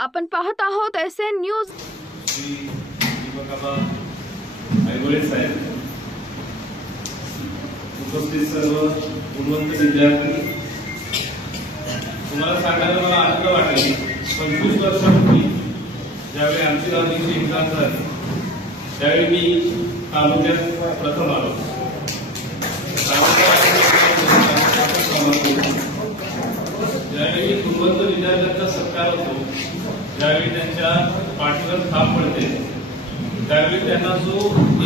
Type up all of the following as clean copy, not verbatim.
आपण पाहत आहोत SN न्यूज। उपस्थित सर्व गुणवंत विद्यार्थी, तुम्हाला सांगायला मला आनंद वाटेल 25 वर्षांपूर्वी ज्यावेळी आमची दहावीची एक्झाम झाली त्यावेळी मी तालुक्यात प्रथम आलो। ज्यावेळी गुणवंत विद्यार्थ्यांचा सत्कार होतो, ज्यावेळी त्यांच्या पाठीवर थाप पडते, त्यावेळी त्यांना जो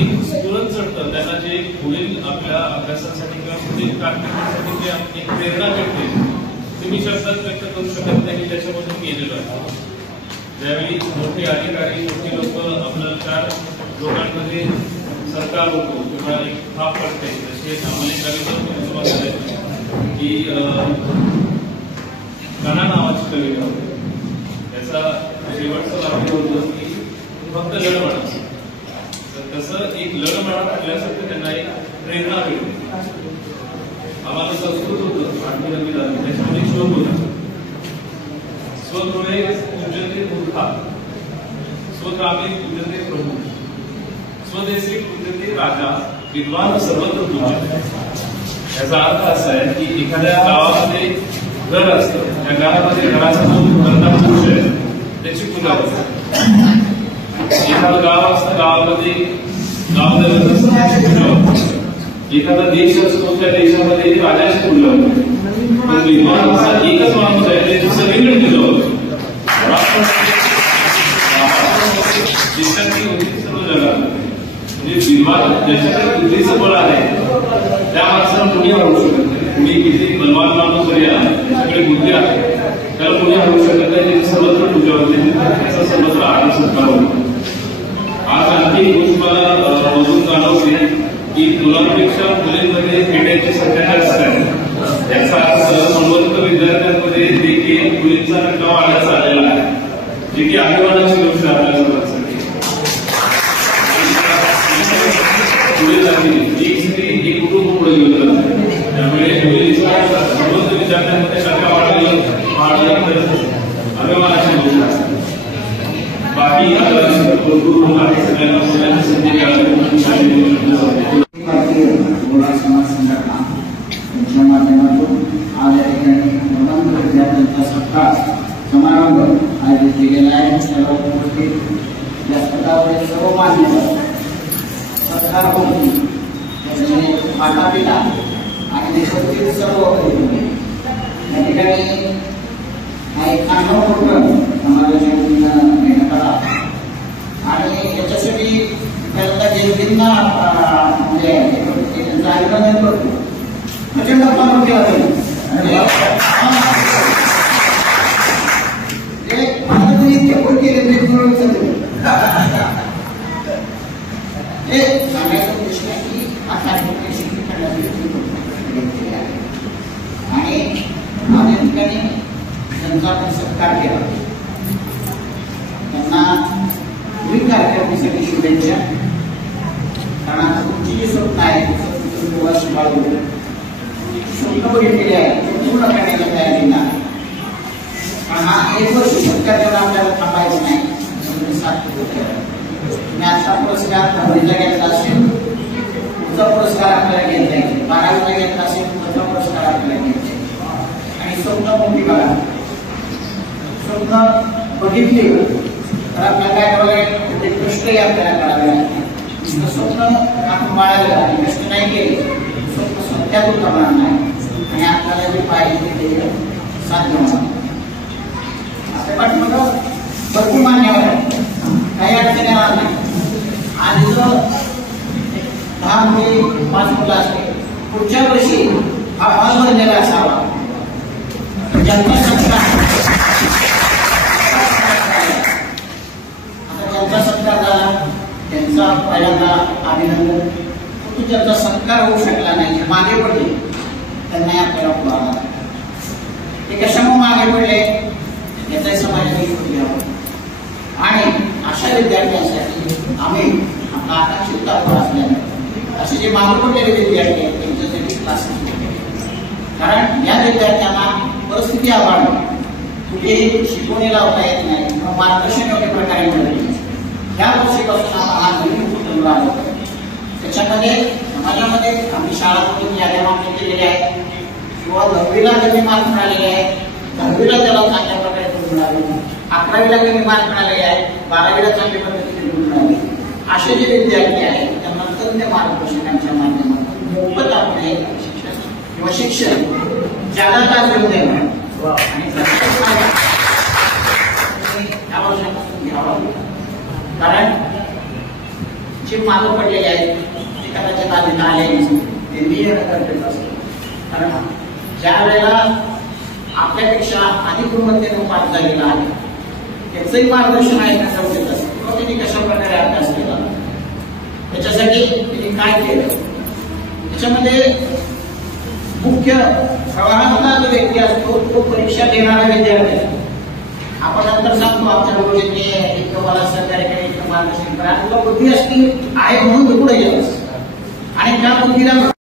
एक स्फुरण चढतं, त्यांना जे पुढील आपल्या अभ्यासासाठी किंवा पुढील कारकिर्दीसाठी जे एक प्रेरणा भेटते ती मी शब्दात व्यक्त करू शकत नाही, त्याच्यामधून गेलेलो आहे। ज्यावेळी मोठे अधिकारी मोठी लोक आपल्या 4 लोकांमध्ये सरकार होतो किंवा एक थाप पडते, जसे आम्हाला कविता की कणा नावाची कविता होती, याचा शेवटचं वाक्य होतं की फक्त लढ म्हणा। तसं एक लढ म्हणा म्हटल्यासारखं त्यांना एक प्रेरणा भेटते। आम्हाला संस्कृत होतं 8वी 9वी त्याच्यामध्ये श्लोक होता, स्वगृहे पूजते मूर्खा, स्वग्रामे पूजते प्रभू, स्वदेशी पूजते राजा, विद्वान सर्वत्र पूजा। याचा अर्थ असा आहे की एखाद्या गावामध्ये घर असतं, त्या गावामध्ये घराचा जो कर्ता पुरुष आहे त्याची पूजा होते। एखादं गाव असतं, गावामध्ये गावदेवत असतं, त्याची पूजा होते। एखादा देश असतो, त्या देशामध्ये राजाची पूजा होते। पण विद्वान असा एकच माणूस आहे त्याची सगळीकडे पूजा होते। देशातली होती सर्व जगात, म्हणजे विद्वान ज्याच्याकडे बुद्धीचं बळ आहे त्या माणसाला कुणी हरवू शकत नाही। कुणी किती बलवान माणूस जरी आहे, त्याच्याकडे बुद्धी आहे, त्याला कुणी हरवू शकत नाही, त्याची सर्वत्र पूजा होते, त्याचा सर्वत्र आदर सत्कार होतो। आज आणखी एक गोष्ट मला बघून जाणवते की मुलांपेक्षा मुलींमध्ये खेळण्याची संख्या जास्त आहे। याचा अर्थ गुणवंत विद्यार्थ्यांमध्ये देखील मुलींचा टक्का वाढत चाललेला आहे, जी की अभिमानाची गोष्ट आहे आपल्या सर्वांसाठी। पुढे जातील एक स्त्री एक कुटुंब पुढे घेऊन जाते, त्यामुळे मुलींचा गुणवंत विद्यार्थ्यांमध्ये टक्का वाढलेला अभिमानाची गोष्ट आहे। बाकी भरपूर सगळ्यांना संधी समाज संघटना यांच्या माध्यमातून आज या ठिकाणी गुणवंत विद्यार्थ्यांचा सत्कार समारंभ आयोजित केलेला आहे। सर्व उपस्थित व्यासपीठावरील सर्व मान्यवर सत्कार होती, त्याचे माता पिता आणि देशातील सर्व या ठिकाणी हा एक चांगला उपक्रम समाजाच्या वतीनं घेण्यात आला आणि याच्यासाठी पहिल्यांदा जयंतींना म्हणजे त्यांचं अभिनंदन करतो। प्रचंड पाठवून सांगायचा उद्देश आहे की हा कार्यक्रम आणि आज या ठिकाणी त्यांचा आपण सत्कार केला, त्यांना पुढील कार्यक्रमासाठी शुभेच्छा। कारण आता तुमची जी स्वप्न आहे स्वप्न बघितलेली आहे ते पूर्ण करण्याच्या तयारीला, पण हा 1 वर्ष सत्कार करून आपल्याला थांबायचं नाही। तुम्ही आजचा पुरस्कार 10वीला घेतला असेल, पुढचा पुरस्कार आपल्याला घ्यायचा आहे, 12वीला घेतला असेल, पुढचा पुरस्कार आपल्याला घ्यायचा आहे। आणि स्वप्न मोठी बघा, स्वप्न बघितली तर आपल्याला काय करावं लागेल, ते कष्टही आपल्याला करावे लागतील। स्वप्न आपण बाळगलं आणि कष्ट नाही केले, स्वप्न सत्यात उतरणार नाही आणि आपल्याला जे पाहिजे ते साध्य होणार। आपल्या पाठीमागं भरपूर मान्यवर आहे, काही अडचणी येणार नाही। आज जर 10 मुली 5 मुलं असते, पुढच्या वर्षी हा हॉल भरलेला असावा। ज्यांचा सत्कार झाला त्यांचा पहिल्यांदा अभिनंदन, परंतु ज्यांचा सत्कार होऊ शकला नाही, मागे पडले, त्यांना आपल्याला पुढाला ते कशामुळे मागे पडले याचाही समाजाने शोध घ्यावा। आणि अशा विद्यार्थ्यांसाठी आम्ही आपला आकांक्षित असल्याने असे जे मागे पडलेले विद्यार्थी आहेत त्यांच्यासाठी क्लासेस, कारण या विद्यार्थ्यांना परिस्थिती आव्हान कुठेही शिकवणी लावता येत नाही किंवा मार्गदर्शन योग्य प्रकारे मिळत नाही. या वर्षीपासून आपण हा नवीन उपक्रम राबवतो. त्याच्यामध्ये समाजामध्ये आम्ही शाळांमधून याद्या मागणी केलेल्या आहेत किंवा 10वीला कमी मार्क मिळालेले आहेत, 10वीला त्याला चांगल्या प्रकारे गुण मिळाले, 11वीला कमी मार्क मिळालेले आहेत, 12वीला चांगल्या पद्धतीने गुण मिळाले. असे जे विद्यार्थी आहेत त्यांना तज्ञ मार्गदर्शकांच्या माध्यमातून मोफत आपले शिक्षण किंवा शिक्षण जादा घेऊन देणार आणि या वर्षापासून घ्यावं. कारण जे मागं पडलेले आहेत ते कदाचित आधी आले ते नियम गरजेचं असतं. कारण ज्या वेळेला आपल्यापेक्षा अधिक गुणवत्तेने पाठ झालेला आहे त्याचंही मार्गदर्शन ऐकणं गरजेचं असतं किंवा त्यांनी कशा प्रकारे अभ्यास केला, त्याच्यासाठी त्यांनी काय केलं. त्याच्यामध्ये मुख्य प्रवाहातला जो व्यक्ती असतो तो परीक्षा देणारा विद्यार्थी असतो. आपण नंतर सांगतो आमच्या रोजने इतकं मला सहकार्य केलं, इतकं मार्गदर्शन करा, तुला बुद्धी असती आहे म्हणून तू पुढे गेलास आणि त्या बुद्धीला